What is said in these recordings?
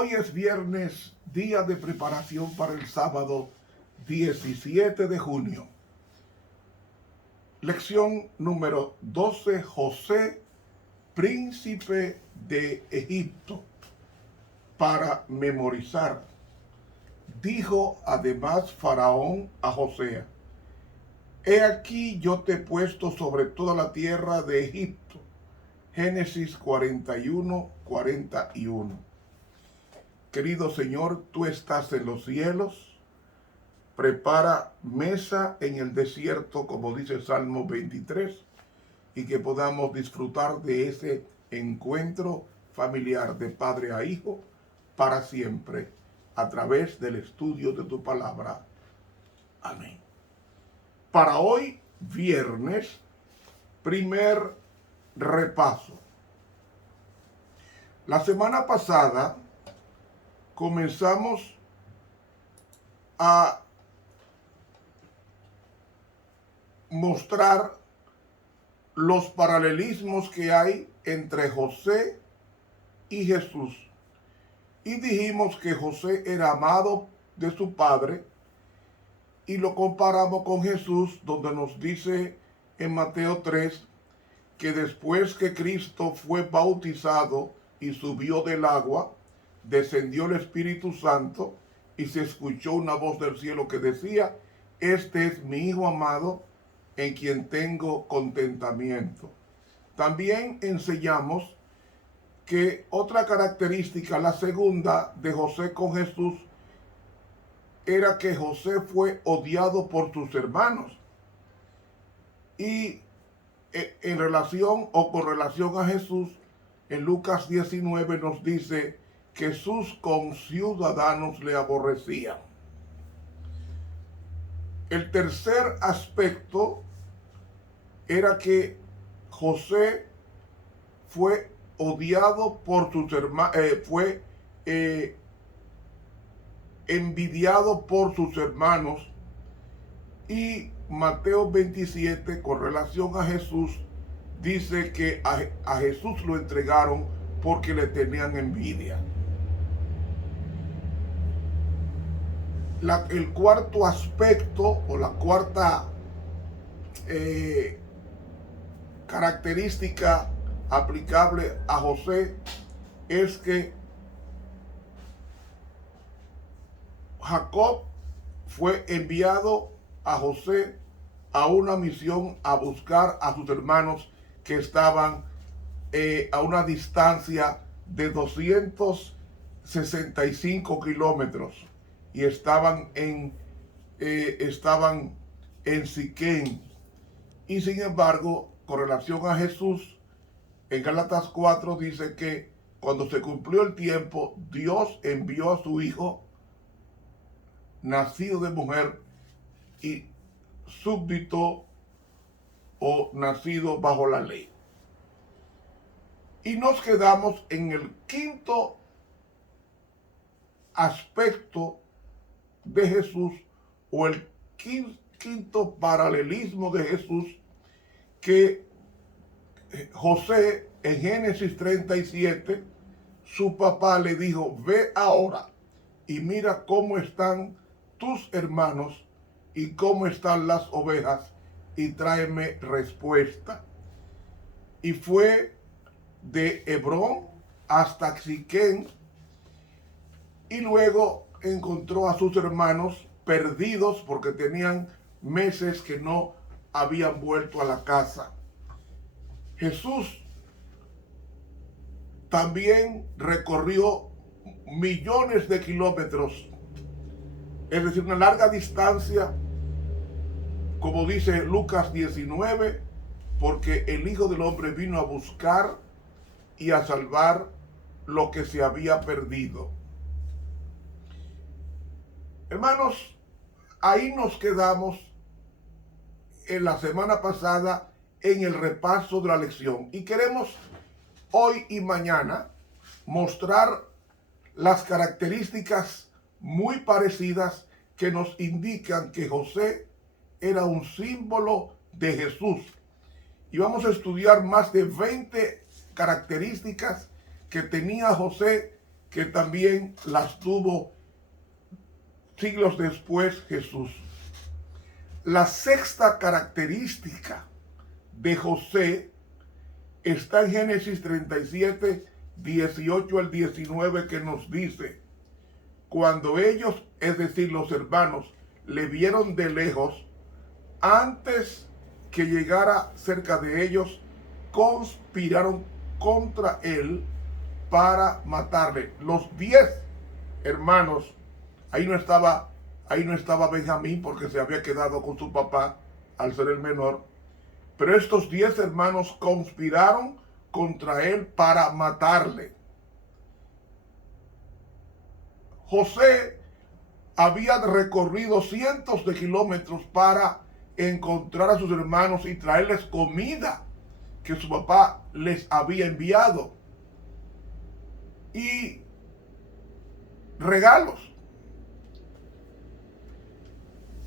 Hoy es viernes, día de preparación para el sábado 17 de junio. Lección número 12, José, príncipe de Egipto. Para memorizar, dijo además Faraón a José: He aquí yo te he puesto sobre toda la tierra de Egipto. Génesis 41, 41. Querido Señor, tú estás en los cielos, prepara mesa en el desierto, como dice Salmo 23, y que podamos disfrutar de ese encuentro familiar de padre a hijo para siempre, a través del estudio de tu palabra. Amén. Para hoy, viernes, primer repaso. La semana pasada comenzamos a mostrar los paralelismos que hay entre José y Jesús. Y dijimos que José era amado de su padre y lo comparamos con Jesús, donde nos dice en Mateo 3 que después que Cristo fue bautizado y subió del agua, descendió el Espíritu Santo y se escuchó una voz del cielo que decía: Este es mi Hijo amado, en quien tengo contentamiento. También enseñamos que otra característica, la segunda de José con Jesús, era que José fue odiado por sus hermanos. Y en relación o con relación a Jesús, en Lucas 19 nos dice que sus conciudadanos le aborrecían. El tercer aspecto era que José fue odiado por sus hermanos, fue envidiado por sus hermanos. Y Mateo 27, con relación a Jesús, dice que a Jesús lo entregaron porque le tenían envidia. El cuarto aspecto o la cuarta característica aplicable a José es que Jacob fue enviado a José a una misión a buscar a sus hermanos que estaban a una distancia de 265 kilómetros y estaban en Siquén. Y sin embargo, con relación a Jesús, en Gálatas 4 dice que cuando se cumplió el tiempo, Dios envió a su Hijo, nacido de mujer y súbdito o nacido bajo la ley. Y nos quedamos en el quinto aspecto de Jesús, o el quinto paralelismo de Jesús, que José en Génesis 37, su papá le dijo: Ve ahora y mira cómo están tus hermanos y cómo están las ovejas, y tráeme respuesta. Y fue de Hebrón hasta Siquén, y luego encontró a sus hermanos perdidos porque tenían meses que no habían vuelto a la casa. Jesús también recorrió millones de kilómetros, es decir, una larga distancia, como dice Lucas 19, porque el Hijo del Hombre vino a buscar y a salvar lo que se había perdido. Hermanos, ahí nos quedamos en la semana pasada en el repaso de la lección, y queremos hoy y mañana mostrar las características muy parecidas que nos indican que José era un símbolo de Jesús. Y vamos a estudiar más de 20 características que tenía José que también las tuvo siglos después Jesús. La sexta característica de José está en Génesis 37, 18 al 19, que nos dice: cuando ellos, es decir, los hermanos, le vieron de lejos, antes que llegara cerca de ellos, conspiraron contra él para matarle. Los 10 hermanos, ahí no estaba Benjamín, porque se había quedado con su papá al ser el menor, pero estos 10 hermanos conspiraron contra él para matarle. José había recorrido cientos de kilómetros para encontrar a sus hermanos y traerles comida que su papá les había enviado y regalos.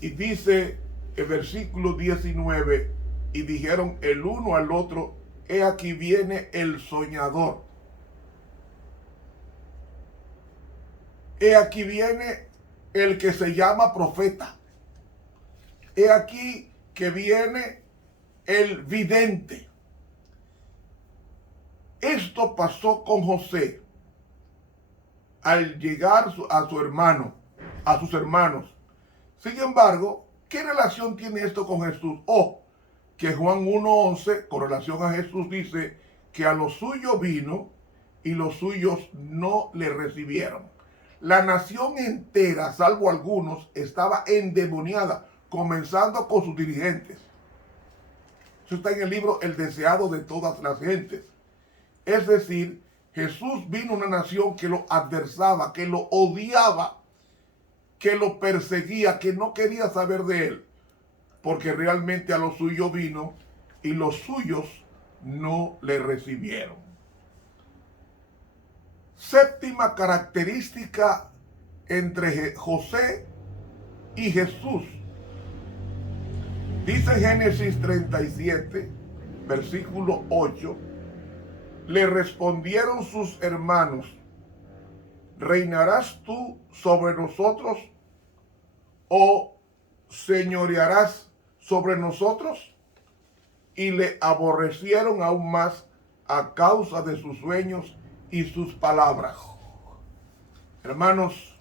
Y dice el versículo 19, y dijeron el uno al otro: he aquí viene el soñador. He aquí viene el que se llama profeta. He aquí que viene el vidente. Esto pasó con José al llegar a su hermano, a sus hermanos. Sin embargo, ¿qué relación tiene esto con Jesús? Que Juan 1:11, con relación a Jesús, dice que a los suyos vino y los suyos no le recibieron. La nación entera, salvo algunos, estaba endemoniada, comenzando con sus dirigentes. Eso está en el libro El deseado de todas las gentes. Es decir, Jesús vino a una nación que lo adversaba, que lo odiaba, que lo perseguía, que no quería saber de él, porque realmente a los suyos vino y los suyos no le recibieron. Séptima característica entre José y Jesús. Dice Génesis 37, versículo 8, le respondieron sus hermanos: ¿reinarás tú sobre nosotros o señorearás sobre nosotros? Y le aborrecieron aún más a causa de sus sueños y sus palabras. Hermanos,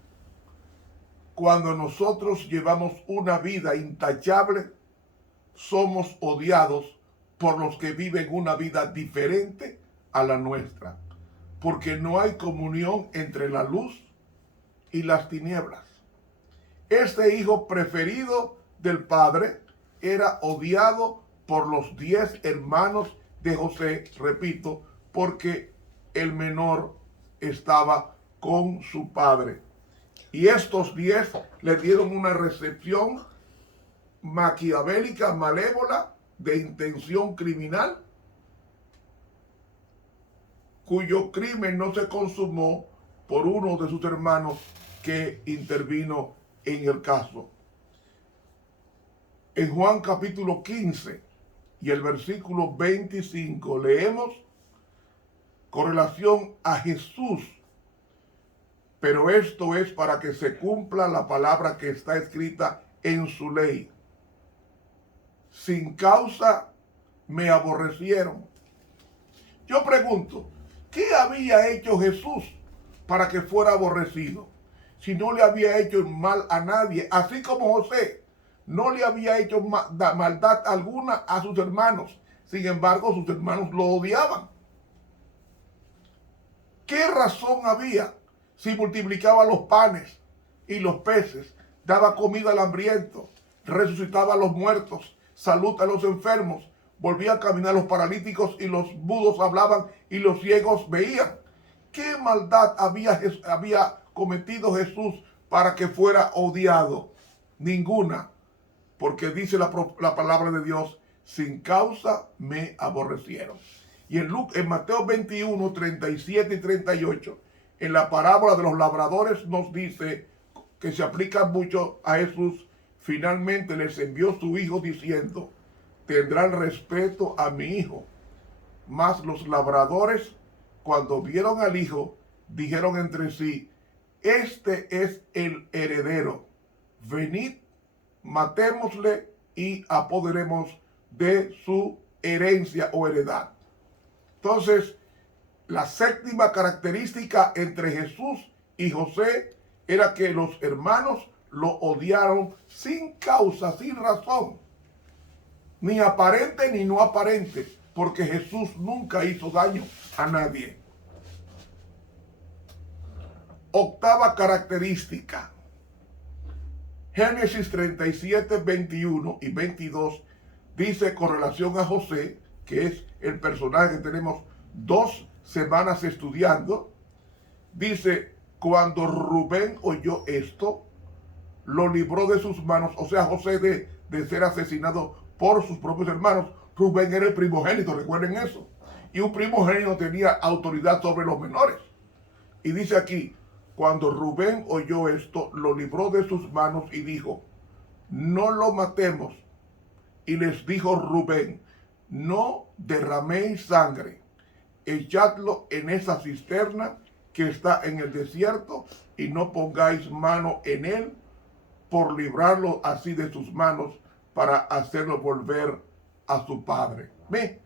cuando nosotros llevamos una vida intachable, somos odiados por los que viven una vida diferente a la nuestra, porque no hay comunión entre la luz y las tinieblas. Este hijo preferido del padre era odiado por los 10 hermanos de José, repito, porque el menor estaba con su padre. Y estos 10 le dieron una recepción maquiavélica, malévola, de intención criminal, cuyo crimen no se consumó por uno de sus hermanos que intervino en el caso. En Juan capítulo 15 y el versículo 25 leemos con relación a Jesús: pero esto es para que se cumpla la palabra que está escrita en su ley. Sin causa me aborrecieron. Yo pregunto, ¿qué había hecho Jesús para que fuera aborrecido? Si no le había hecho mal a nadie, así como José no le había hecho maldad alguna a sus hermanos. Sin embargo, sus hermanos lo odiaban. ¿Qué razón había si multiplicaba los panes y los peces, daba comida al hambriento, resucitaba a los muertos, salud a los enfermos, volvía a caminar los paralíticos y los mudos hablaban y los ciegos veían? ¿Qué maldad había cometido Jesús para que fuera odiado? Ninguna, porque dice la palabra de Dios: sin causa me aborrecieron. Y en Mateo 21, 37 y 38, en la parábola de los labradores, nos dice, que se aplica mucho a Jesús: finalmente les envió su hijo diciendo: tendrán respeto a mi hijo. Mas los labradores, cuando vieron al hijo, dijeron entre sí: este es el heredero, venid, matémosle y apoderemos de su herencia o heredad. Entonces, la séptima característica entre Jesús y José era que los hermanos lo odiaron sin causa, sin razón, ni aparente ni no aparente, porque Jesús nunca hizo daño a nadie. Octava característica. Génesis 37, 21 y 22 dice con relación a José, que es el personaje que tenemos 2 semanas estudiando, dice: cuando Rubén oyó esto, lo libró de sus manos. O sea, José de ser asesinado por sus propios hermanos. Rubén era el primogénito, recuerden eso. Y un primogénito tenía autoridad sobre los menores. Y dice aquí: cuando Rubén oyó esto, lo libró de sus manos y dijo: no lo matemos. Y les dijo Rubén: no derraméis sangre, echadlo en esa cisterna que está en el desierto y no pongáis mano en él, por librarlo así de sus manos, para hacerlo volver a su padre. Ve,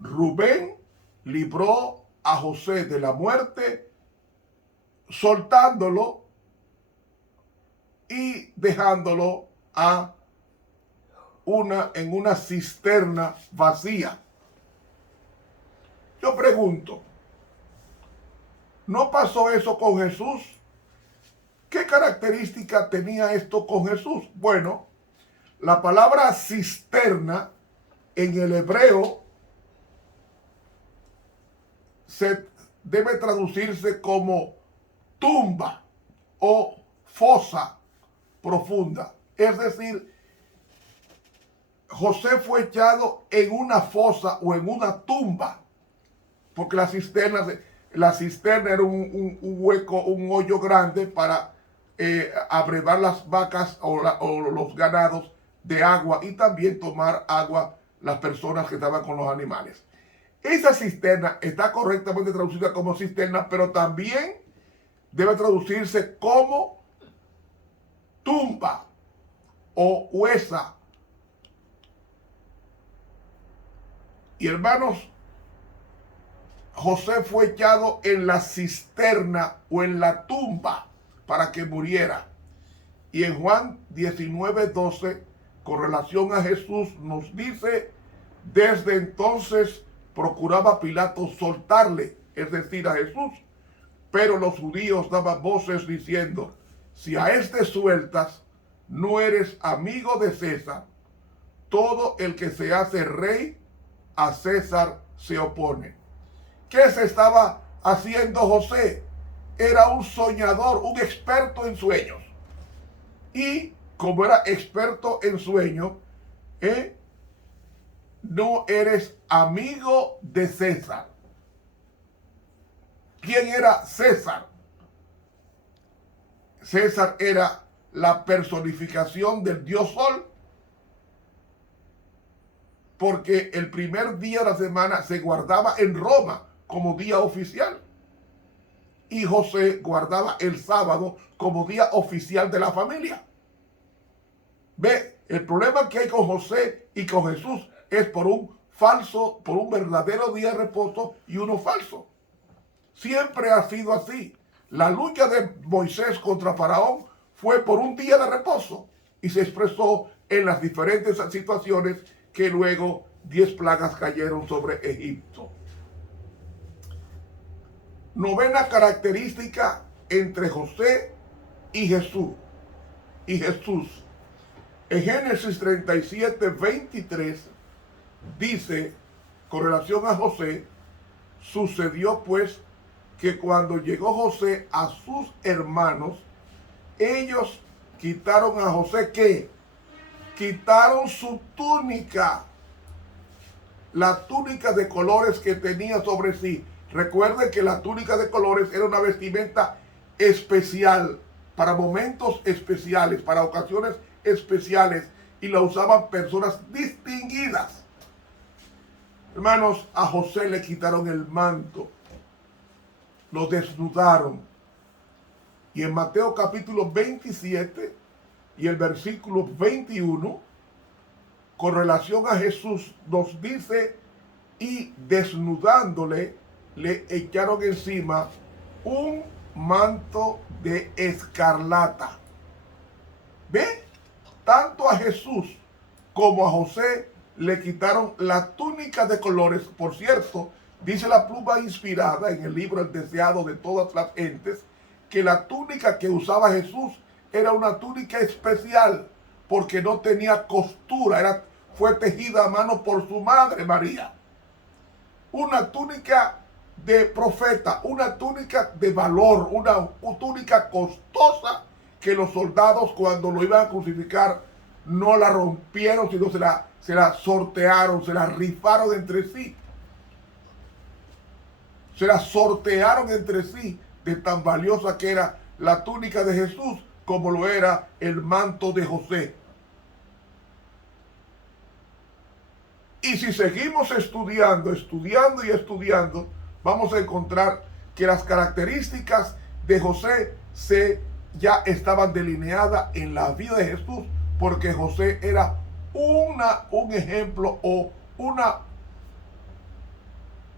Rubén libró a José de la muerte, soltándolo y dejándolo en una cisterna vacía. Yo pregunto, ¿no pasó eso con Jesús? ¿Qué característica tenía esto con Jesús? Bueno, la palabra cisterna en el hebreo se debe traducirse como tumba o fosa profunda. Es decir, José fue echado en una fosa o en una tumba, porque la cisterna era un hueco, un hoyo grande para abrevar las vacas o los ganados de agua, y también tomar agua las personas que estaban con los animales. Esa cisterna está correctamente traducida como cisterna, pero también debe traducirse como tumba o huesa. Y hermanos, José fue echado en la cisterna o en la tumba para que muriera. Y en Juan 19:12, con relación a Jesús, nos dice: desde entonces procuraba Pilato soltarle, es decir, a Jesús. Pero los judíos daban voces diciendo: si a este sueltas, no eres amigo de César. Todo el que se hace rey, a César se opone. ¿Qué se estaba haciendo José? Era un soñador, un experto en sueños. Y como era experto en sueños, no eres amigo de César. ¿Quién era César? César era la personificación del dios Sol, porque el primer día de la semana se guardaba en Roma como día oficial, y José guardaba el sábado como día oficial de la familia. Ve, el problema que hay con José y con Jesús es por un verdadero día de reposo y uno falso. Siempre ha sido así. La lucha de Moisés contra Faraón fue por un día de reposo y se expresó en las diferentes situaciones que luego 10 plagas cayeron sobre Egipto. Novena característica entre José y Jesús. En Génesis 37, 23 dice, con relación a José: sucedió pues que cuando llegó José a sus hermanos, ellos quitaron a José, ¿qué? Quitaron su túnica, la túnica de colores que tenía sobre sí. Recuerden que la túnica de colores era una vestimenta especial, para momentos especiales, para ocasiones especiales, y la usaban personas distinguidas. Hermanos, a José le quitaron el manto. lo desnudaron. Y en Mateo capítulo 27 y el versículo 21, con relación a Jesús, nos dice, y desnudándole, le echaron encima un manto de escarlata. ¿Ve? Tanto a Jesús como a José le quitaron la túnica de colores. Por cierto, dice la pluma inspirada en el libro El deseado de todas las gentes, que la túnica que usaba Jesús era una túnica especial, porque no tenía costura, fue tejida a mano por su madre María. Una túnica de profeta, una túnica de valor, una túnica costosa, que los soldados cuando lo iban a crucificar no la rompieron, sino se la sortearon, se la rifaron entre sí. Se la sortearon entre sí, de tan valiosa que era la túnica de Jesús como lo era el manto de José. Y si seguimos estudiando, vamos a encontrar que las características de José ya estaban delineadas en la vida de Jesús, porque José era un ejemplo o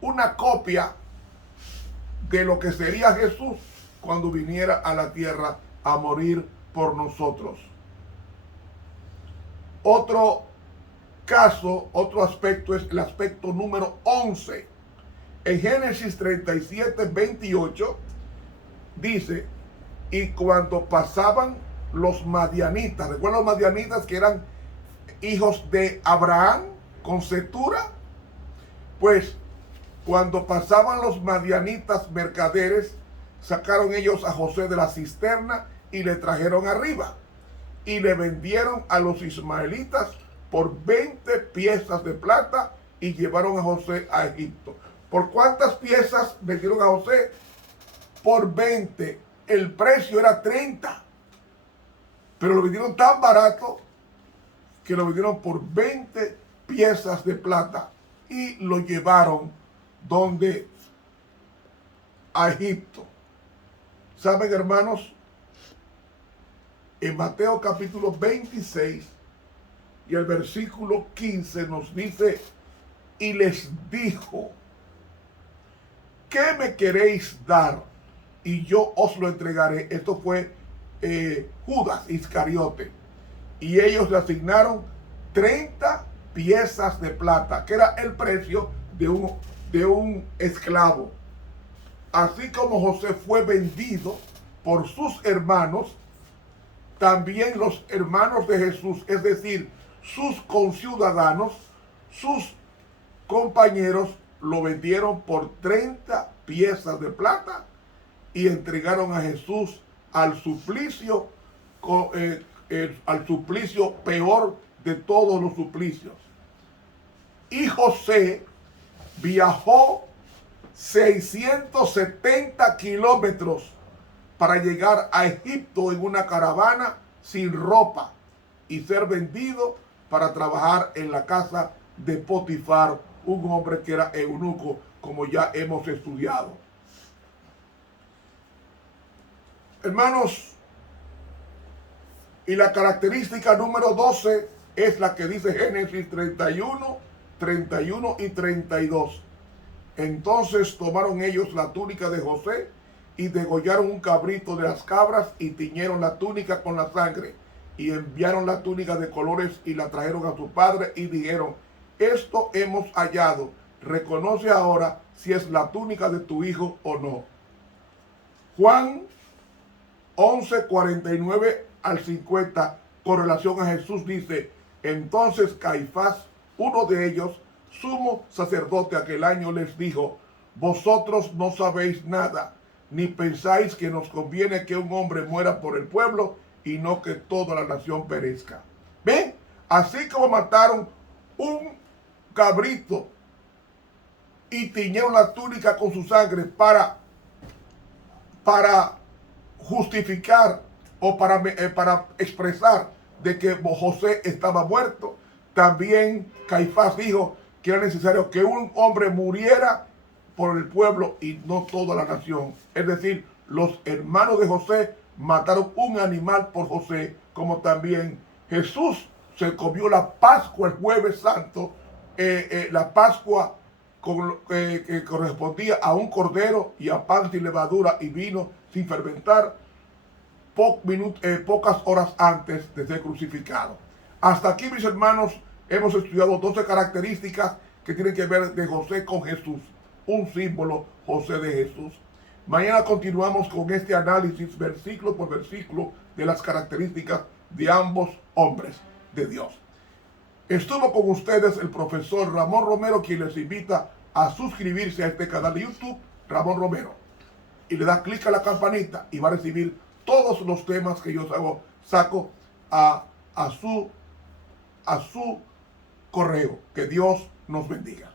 una copia de lo que sería Jesús cuando viniera a la tierra a morir por nosotros. Otro caso, otro aspecto es el aspecto número 11. En Génesis 37, 28 dice, y cuando pasaban los madianitas, ¿recuerdan los madianitas que eran hijos de Abraham con Cetura? Pues cuando pasaban los madianitas mercaderes, sacaron ellos a José de la cisterna y le trajeron arriba y le vendieron a los ismaelitas por 20 piezas de plata y llevaron a José a Egipto. ¿Por cuántas piezas vendieron a José? Por 20. El precio era 30. Pero lo vendieron tan barato que lo vendieron por 20 piezas de plata y lo llevaron donde a Egipto. ¿Saben, hermanos? En Mateo capítulo 26 y el versículo 15 nos dice, y les dijo, ¿qué me queréis dar? Y yo os lo entregaré. Esto fue Judas Iscariote. Y ellos le asignaron 30 piezas de plata, que era el precio de un esclavo. Así como José fue vendido por sus hermanos, también los hermanos de Jesús, es decir, sus conciudadanos, sus compañeros, lo vendieron por 30 piezas de plata y entregaron a Jesús al suplicio peor de todos los suplicios. Y José viajó 670 kilómetros para llegar a Egipto en una caravana sin ropa y ser vendido para trabajar en la casa de Potifar, un hombre que era eunuco, como ya hemos estudiado. Hermanos, y la característica número 12 es la que dice Génesis 31, 31 y 32. Entonces tomaron ellos la túnica de José y degollaron un cabrito de las cabras y tiñeron la túnica con la sangre y enviaron la túnica de colores y la trajeron a su padre y dijeron, esto hemos hallado, reconoce ahora si es la túnica de tu hijo o no. Juan 11, 49 al 50, con relación a Jesús, dice, entonces Caifás, uno de ellos, sumo sacerdote aquel año, les dijo, vosotros no sabéis nada, ni pensáis que nos conviene que un hombre muera por el pueblo y no que toda la nación perezca. ¿Ven? Así como mataron un cabrito y tiñeron la túnica con su sangre para justificar o para expresar de que José estaba muerto, también Caifás dijo que era necesario que un hombre muriera por el pueblo y no toda la nación. Es decir, los hermanos de José mataron un animal por José, como también Jesús se comió la Pascua el jueves santo, la Pascua que correspondía a un cordero y a pan sin levadura y vino sin fermentar, pocas horas antes de ser crucificado. Hasta aquí, mis hermanos, hemos estudiado 12 características que tienen que ver de José con Jesús, un símbolo, José de Jesús. Mañana continuamos con este análisis versículo por versículo de las características de ambos hombres de Dios. Estuvo con ustedes el profesor Ramón Romero, quien les invita a suscribirse a este canal de YouTube, Ramón Romero, y le da clic a la campanita y va a recibir todos los temas que yo saco a su correo. Que Dios nos bendiga.